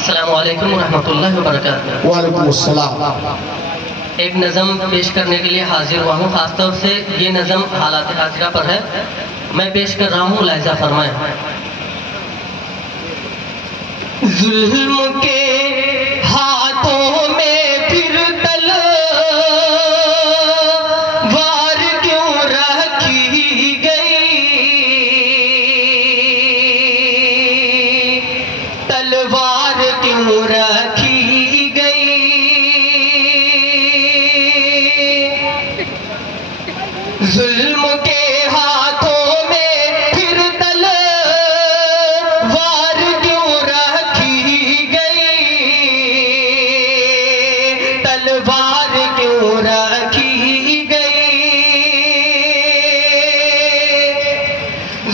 السلام علیکم ورحمۃ اللہ وبرکاتہ۔ وعلیکم السلام۔ ایک نظم پیش کرنے کے لیے حاضر ہوا ہوں، خاص طور سے یہ نظم حالات حاضرہ پر ہے، میں پیش کر رہا ہوں، لہذا فرمائیں۔ ظلم کے ہاتھوں میں پھر تلوار کیوں رکھی گئی، تلوار کیوں رکھی گئی، ظلم کے ہاتھوں میں پھر تلوار کیوں رکھی گئی، تلوار کیوں رکھی گئی،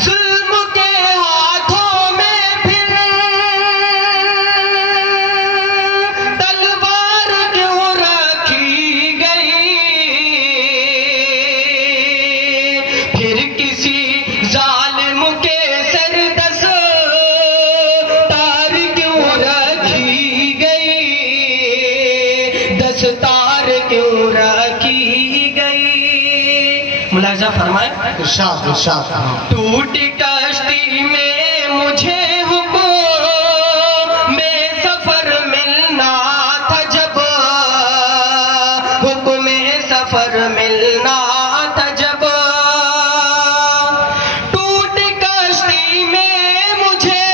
ظلم کے ہاتھوں میں پھر تلوار کیوں رکھی گئی، پھر کسی ظالم کے سر دستار کیوں رکھی گئی، دستار کیوں رکھی گئی۔ ملاحظہ فرمائیں۔ ارشاد ارشاد۔ ٹوٹی کشتی میں مجھے حکم میں سفر ملنا تھا، جب حکم سفر ملنا تھا، جب ٹوٹی کشتی میں مجھے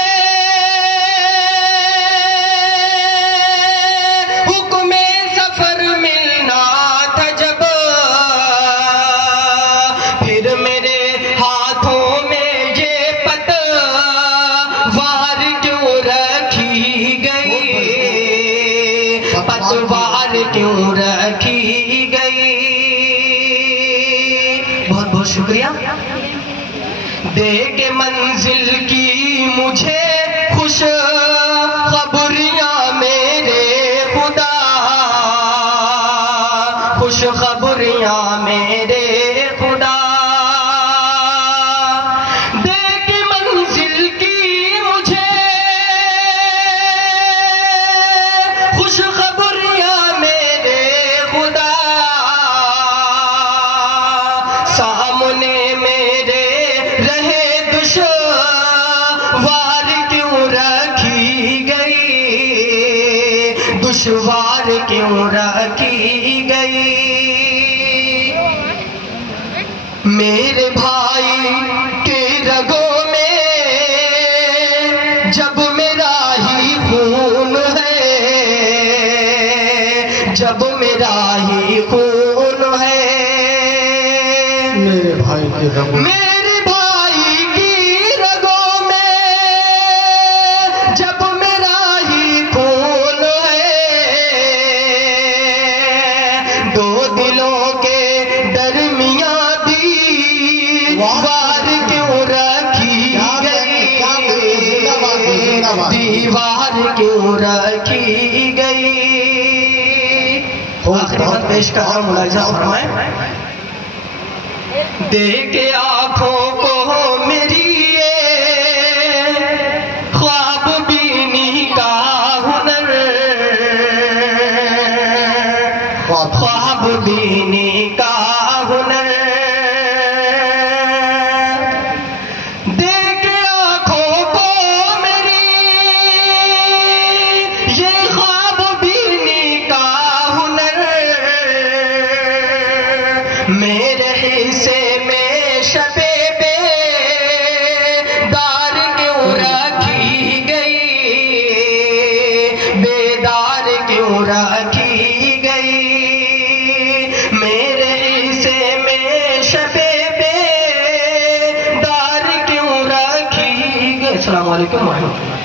حکم سفر ملنا تھا، جب پھر میرے ہاتھوں میں یہ پتوار کیوں رکھی گئی، پتوار کیوں رکھی گئی۔ بہت بہت شکریہ۔ دے کے منزل کی مجھے خوش خبریاں میرے خدا، خوش خبریاں میرے خدا، دے کے منزل کی مجھے خوش خبریاں میرے خدا، سامنے میرے رہے دشوار کیوں رکھی گئی، دشوار کیوں رکھی گئی، میرے بھائی کے رگوں میں جب میرا ہی خون ہے، جب میرا ہی خون ہے، میرے بھائی کے رگوں میں، میرے بھائی کی رگوں میں جب میرا ہی خون ہے، دو دلوں کے درمیان دیوار کیوں رکھی گئی، دیوار کیوں رکھی گئی۔ آخری بات پیش کر رہا ہوں، ملاحظہ فرمائیں۔ دے کے آنکھوں کو میری یہ خواب بینی کا ہنر، خواب بینی کا ہنر، دے کے آنکھوں کو میری یہ خواب بینی کا ہنر، میرے حصے میں شب بیدار کیوں رکھی گئی، بیدار کیوں رکھی گئی، میرے حصے میں شب بیدار کیوں رکھی گئی۔ السلام علیکم ورحمۃ اللہ۔